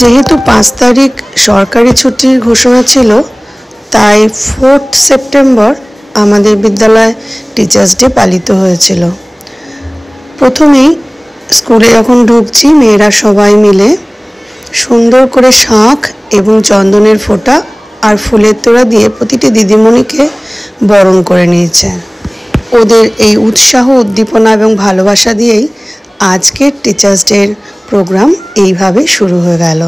যেহেতু 5 তারিখ সরকারি ছুটির ঘোষণা ছিল, তাই 4 সেপ্টেম্বর আমাদের বিদ্যালয়ে টিচার্স ডে পালিত হয়েছিল। প্রথমেই স্কুলে যখন ঢুকছি, মেয়েরা সবাই মিলে সুন্দর করে শাঁখ এবং চন্দনের ফোঁটা আর ফুলের তোড়া দিয়ে প্রতিটি দিদিমণিকে বরণ করে নিয়েছে। ওদের এই উৎসাহ, উদ্দীপনা এবং ভালোবাসা দিয়েই আজকের টিচার্স ডের প্রোগ্রাম এইভাবে শুরু হয়ে গেল।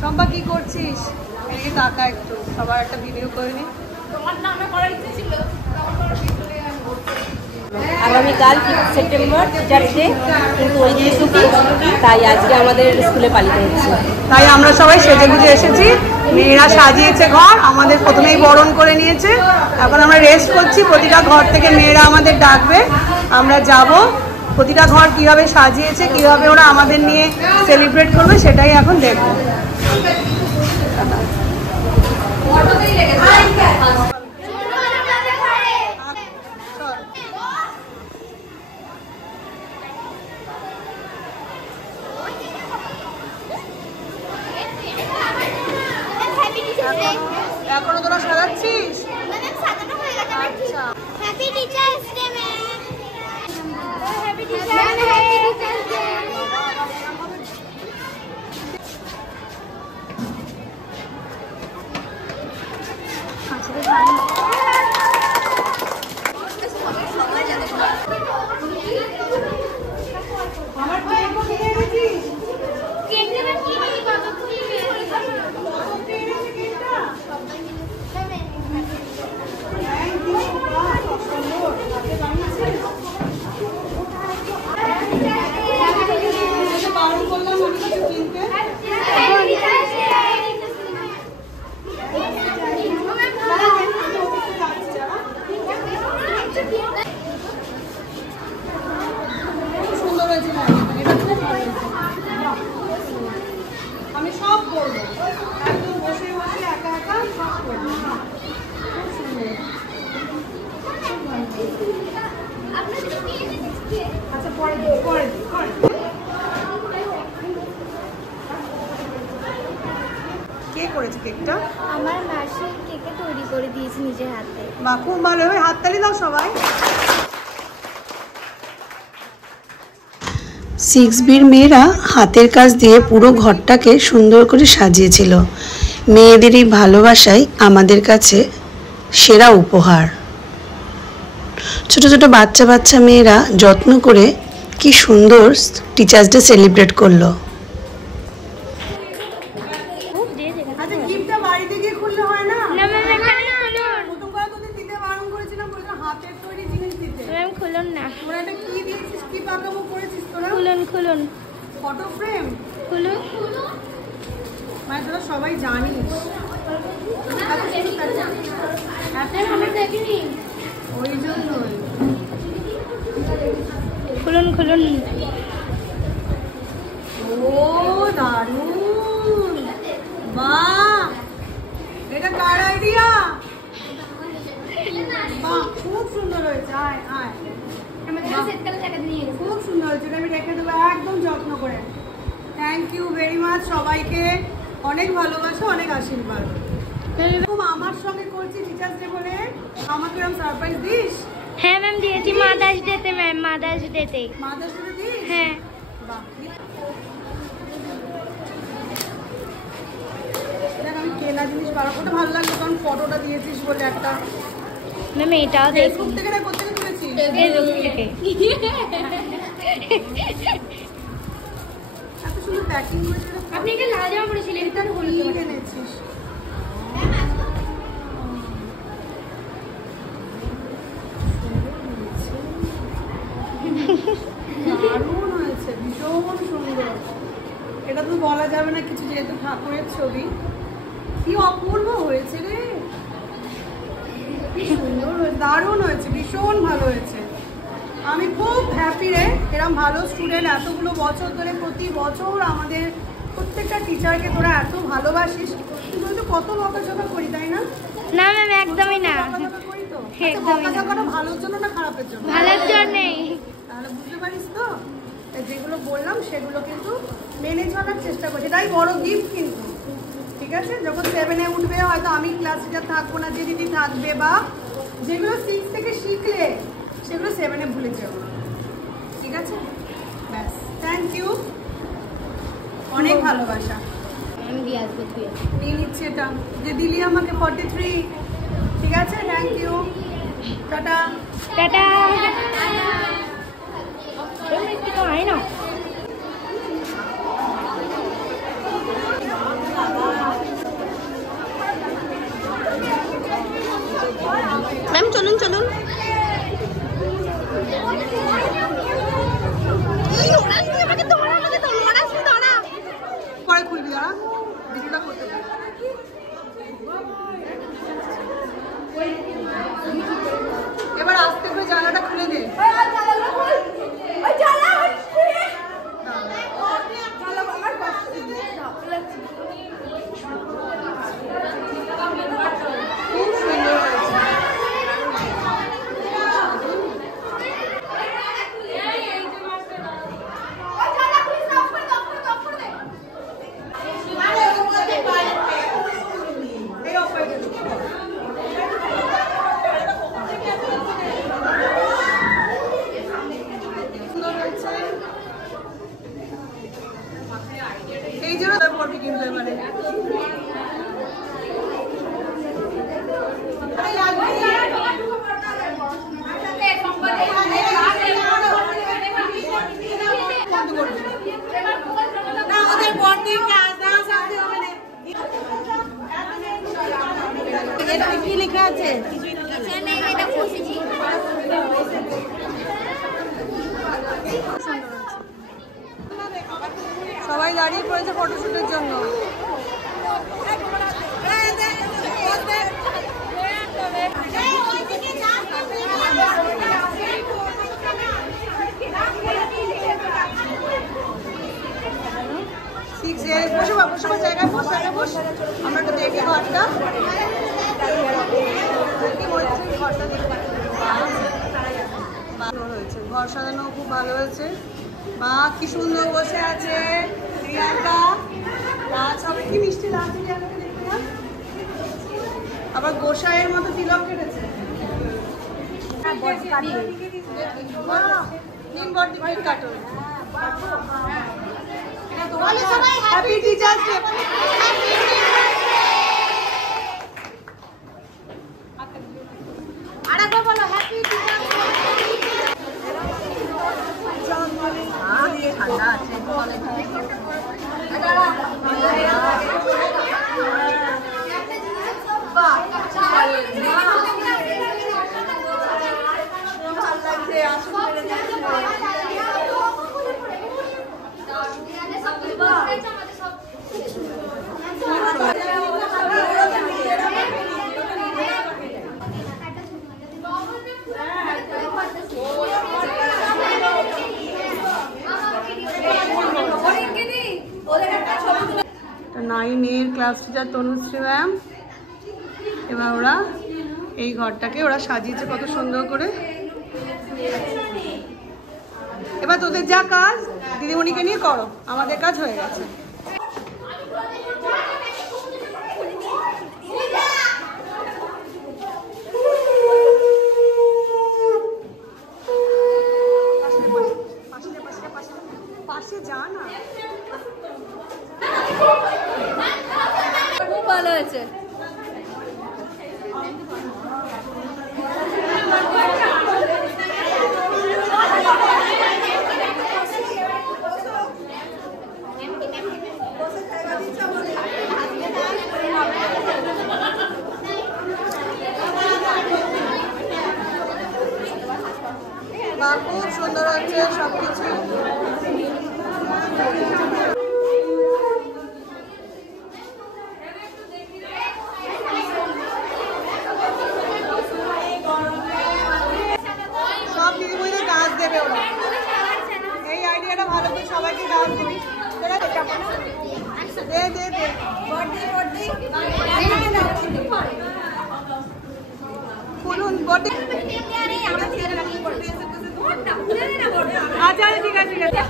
শম্পা কি করছিস? এদিকে তাকা একটু, সবার একটা ভিডিও করে নি। আগামীকাল 5 সেপ্টেম্বর টিচার্স ডে, কিন্তু ওই দিন ছুটি, তাই আজকে আমাদের স্কুলে পালিত হচ্ছে। তাই আমরা সবাই সেজে গুজে এসেছি। মেয়েরা সাজিয়েছে ঘর, আমাদের প্রথমেই বরণ করে নিয়েছে। এখন আমরা রেস্ট করছি। প্রতিটা ঘর থেকে মেয়েরা আমাদের ডাকবে, আমরা যাব। প্রতিটা ঘর কিভাবে সাজিয়েছে, কিভাবে ওরা আমাদের নিয়ে সেলিব্রেট করবে, সেটাই এখন দেখবো। এখনো তোরা সাজাচ্ছিস? আচ্ছা, happy teachers day ma'am. Happy teachers day. আমি সব করবো, একদম বসে বসে একা একা সব করবো। আচ্ছা, পরে কে করেছে কেকটা? আমার মাসি কেকটা তৈরি করে দিয়েছে নিজের হাতে। বা খুব ভালো, হাততালি দাও সবাই। 6B'র মেয়েরা হাতের কাজ দিয়ে পুরো ঘরটাকে সুন্দর করে সাজিয়েছিল। মেয়েদের এই ভালোবাসাই আমাদের কাছে সেরা উপহার। ছোট ছোট বাচ্চা বাচ্চা মেয়েরা যত্ন করে কি সুন্দর টিচার্স ডে সেলিব্রেট করলো। খুলুন ফটো ফ্রেম খুলুন। মানে তোরা সবাই জানিস ওই জন্যই। খুলুন খুলুন। খুব সুন্দর হয়েছে, আমি রেখে দেবো একদম যত্ন করে। থ্যাংক ইউ ভেরি মাচ সবাইকে, অনেক ভালোবাসা, অনেক আশীর্বাদ। আমার সঙ্গে করছি টিচার্স ডে বলে আমাকে এরকম সারপ্রাইজ দিস? হ্যাঁ ম্যাম দিয়েছি, মাদার্স ডেতে ম্যাম, মাদার্স ডেতে। Mother's day this? হ্যাঁ। বাহ, আমি কেনা জিনিস বাড়াবো, ওটা ভালো লাগলো কারণ ফটোটা দিয়েছিস বলে একটা। ম্যাম এটাও ফেসবুক থেকে না কোথা থেকে তুলেছিস? ফেসবুক থেকে। এত সুন্দর প্যাকিং করেছিল। আপনি কি লাল জামা পরেছিলেন? এটা হলুদ এনেছিস? দারুণ হয়েছে, ভীষণ সুন্দর। এটা তো বলা যাবে না কিছু, যেহেতু ঠাকুরের ছবি। কি অপূর্ব হয়েছে রে, কি সুন্দর হয়েছে, দারুণ হয়েছে, ভীষণ ভালো হয়েছে। আমি খুব হ্যাপি রে, এরকম ভালো স্টুডেন্ট এতগুলো বছর ধরে, প্রতি বছর আমাদের প্রত্যেকটা টিচারকে তোরা এত ভালোবাসিস। কিন্তু তো কত বকাঝকা করি, তাই না? না ম্যাম একদমই না, করি তো। একদমই ভালোর জন্য না খারাপের জন্য? ভালোর জন্যই। তাহলে বুঝতে পারিস তো, যেগুলো বললাম সেগুলো কিন্তু মেনে চলার চেষ্টা করছি। তাই বড় গিফট কিন্তু, ঠিক আছে? যখন 7-এ উঠবে হয়তো আমি ক্লাস টিচার থাকবো না, যে দিদি থাকবে, বা যেগুলো 6 থেকে শিখলে সেগুলো 7-এ ভুলে যাবো, ঠিক আছে? ব্যাস, থ্যাংক ইউ, অনেক ভালোবাসা। আমি দিয়ে আসবো, নিয়ে নিচ্ছি এটা, যে দিলি আমাকে 43, ঠিক আছে? Thank you, tata tata. একটু তো হয় না। ম্যাম চলুন চলুন। পরে খুলবি, দাঁড়া, ভিডিওটা করতে দে। এবার আস্তে করে জানালাটা খুলে দে। খুব সুন্দর হয়েছে। এই জন্য পড়বি কিন্তু এবারে। কি লেখা আছে? সবাই দাঁড়িয়ে পড়েছে ফটোশুটের জন্য। জায়গায় বস, আমরা একটু দেখি ঘরটা। ঘর সাজানো খুব ভালো হয়েছে। মা কি সুন্দর বসে আছে, প্রিয়াঙ্কা নাচ হবে, কি মিষ্টি লাগছে প্রিয়াঙ্কাকে দেখতে না? আবার গোসাইয়ের মতো তিলক কেটেছে। Happy teachers day. আরেকবার বলো হ্যাপি টিচার্স ডে। ঠান্ডা আছে। নাইনের ক্লাস টিচার তনুশ্রী ম্যাম। এবার ওরা এই ঘরটাকে ওরা সাজিয়েছে কত সুন্দর করে। তোদের যা কাজ দিদিমণিকে নিয়ে করো, আমাদের কাজ হয়ে গেছে। পাশে যা না, খুব ভালো হয়েছে। খুব সুন্দর হচ্ছে সবকিছু। সব দিদিমণিদের কাজ দেবে ওরা, এই আইডিয়াটা ভালো করে সবাইকে কাজ দিবি। দে দে দে খুলুন বটে। আচ্ছা ঠিক আছে ঠিক আছে।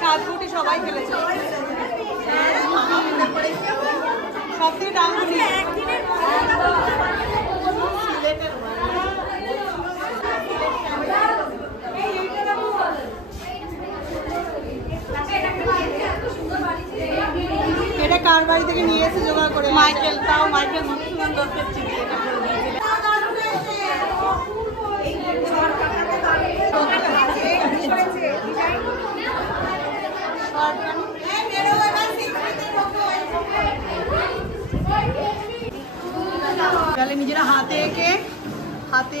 সাত ফুটি সবাই খেলেছে, সব থেকে দাম এটা কার বাড়ি থেকে নিয়ে এসে জোগাড় করে? মাইকেল, তাও মাইকেল দরকার ছিল। নিজেরা হাতে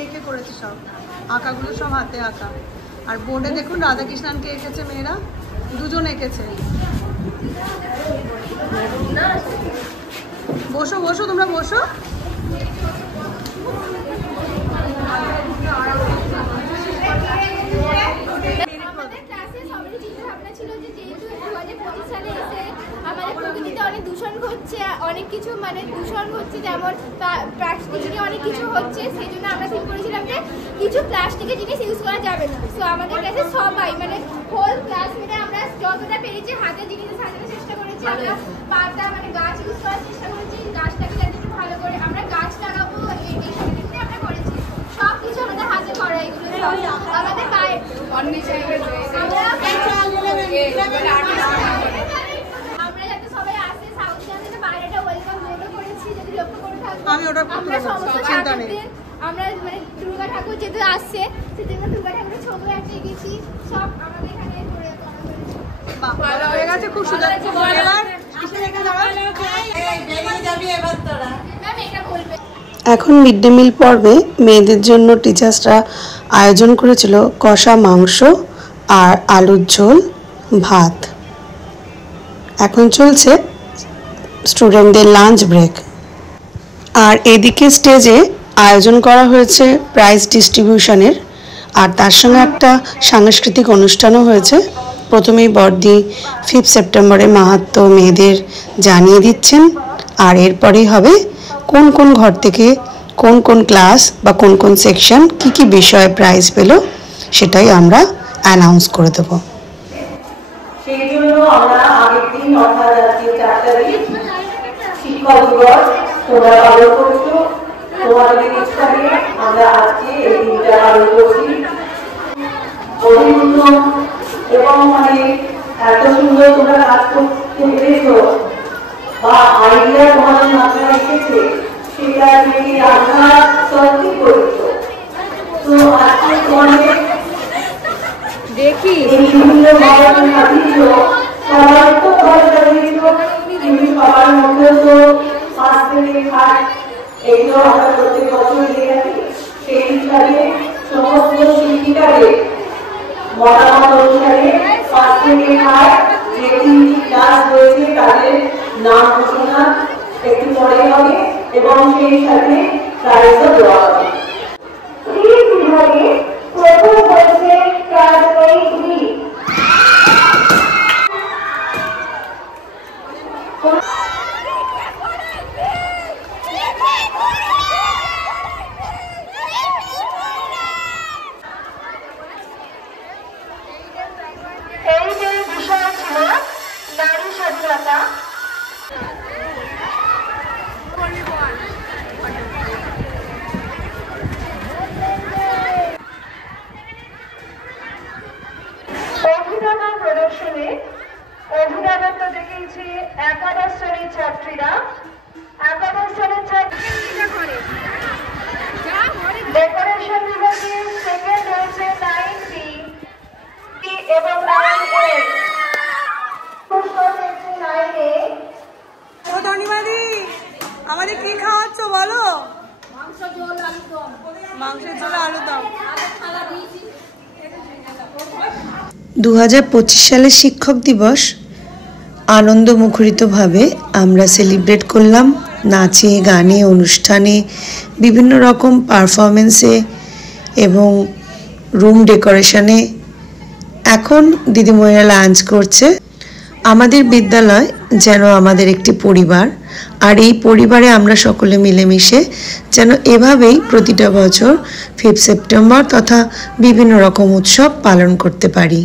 এঁকে করেছে, সব আঁকাগুলো সব হাতে আঁকা। আর বোর্ডে দেখুন রাধাকৃষ্ণনকে এঁকেছে মেয়েরা, দুজন এঁকেছে। বসো বসো, তোমরা বসো। অনেক দূষণ ঘটছে, অনেক কিছু মানে দূষণ হচ্ছে, যেমন প্লাস্টিক নিয়ে অনেক কিছু হচ্ছে। সেই জন্য আমরা ঠিক করেছিলাম যে কিছু প্লাস্টিকের জিনিস ইউজ করা যাবে না। তো আমাদের কাছে সবাই মানে হোল ক্লাসমেটে আমরা যতটা পেরেছি হাতে জিনিস সাজানোর চেষ্টা করেছি। আমরা পাতা মানে গাছ ইউজ করার চেষ্টা করেছি, গাছটাকে যাতে একটু ভালো করে আমরা গাছ লাগাবো এই সবকিছু আমরা করেছি। সব কিছু আমাদের হাতে করা, এগুলো আমাদের পায়ে আমি ওটা চিন্তা নেই। আমরা মানে দুর্গা ঠাকুর যেহেতু আসছে সেজন্য দুর্গা ঠাকুরের ছবি একটা এঁকেছি, সব আমাদের এখানে করে ভালো হয়ে গেছে, খুব সুন্দর। এবার এখন মিড ডে মিল পর্বে মেয়েদের জন্য টিচার্সরা আয়োজন করেছিল কষা মাংস আর আলুর ঝোল, ভাত। এখন চলছে স্টুডেন্টদের লাঞ্চ ব্রেক। আর এদিকে স্টেজে আয়োজন করা হয়েছে প্রাইজ ডিস্ট্রিবিউশনের, আর তার সঙ্গে একটা সাংস্কৃতিক অনুষ্ঠানও হয়েছে। প্রথমেই বড়দি 5 সেপ্টেম্বরে মাহাত্ম্য মেয়েদের জানিয়ে দিচ্ছেন, আর এরপরেই হবে কোন কোন ঘর থেকে কোন কোন ক্লাস বা কোন কোন সেকশন কি কি বিষয়ে প্রাইজ পেল সেটাই আমরা অ্যানাউন্স করে দেবো। সেই জন্য আমরা আগের দিন অর্থাৎ আজকে 4 তারিখ শিক্ষক দিবস তোমরা পালন করছো। তোমাদের ইচ্ছা নিয়ে আমরা আজকে এই দিনটা পালন করছি। অভিনন্দন এবং মানে এত সুন্দর তোমরা কাজ করতে পেরেছো বা আইডিয়া তোমাদের মাথায় এসেছে, সেটা থেকে আমরা সত্যি করছো। তো আজকে তোমাদের দেখি এই বিভিন্ন ভাবনা ভাবিছ সবাই তো ভালো লাগিয়েছিল, কিন্তু সবার মধ্যে তো 5 থেকে 8 এগুলো আমরা প্রত্যেক বছর দিয়ে থাকি। সেই হিসাবে সমস্ত শিক্ষিকাদের মতামত অনুসারে 5 থেকে 8 যে 3টি ক্লাস রয়েছে তাদের নাম ঘোষণা একটু পরে হবে এবং সেই সাথে প্রাইজও দেওয়া হবে। বিভাগে প্রথম হয়েছে ক্লাস 8B। এই যে বিষয় ছিল নারী স্বাধীনতা। অভিনন্দন প্রদর্শনে অভিনন্দন দেখিয়েছে একাদশ শ্রেণীর ছাত্রীরা। একাদশ শ্রেণীর ছাত্রীরা ডেকোরেশন বিভাগে সেকেন্ড হয়েছে 9B এবং 9A। পুরস্কার পেয়েছে 9A। ও ধনিমাদি, আমাদের কি খাওয়াচ্ছ বলো? মাংসের ঝোল আলু দম। 2025 সালের শিক্ষক দিবস আনন্দমুখরিতভাবে আমরা সেলিব্রেট করলাম, নাচে গানে অনুষ্ঠানে বিভিন্ন রকম পারফরমেন্সে এবং রুম ডেকোরেশনে। এখন দিদিমণিরা লাঞ্চ করছে। আমাদের বিদ্যালয় যেন আমাদের একটি পরিবার, আর এই পরিবারে আমরা সকলে মিলেমিশে যেন এভাবেই প্রতিটা বছর 5 সেপ্টেম্বর তথা বিভিন্ন রকম উৎসব পালন করতে পারি।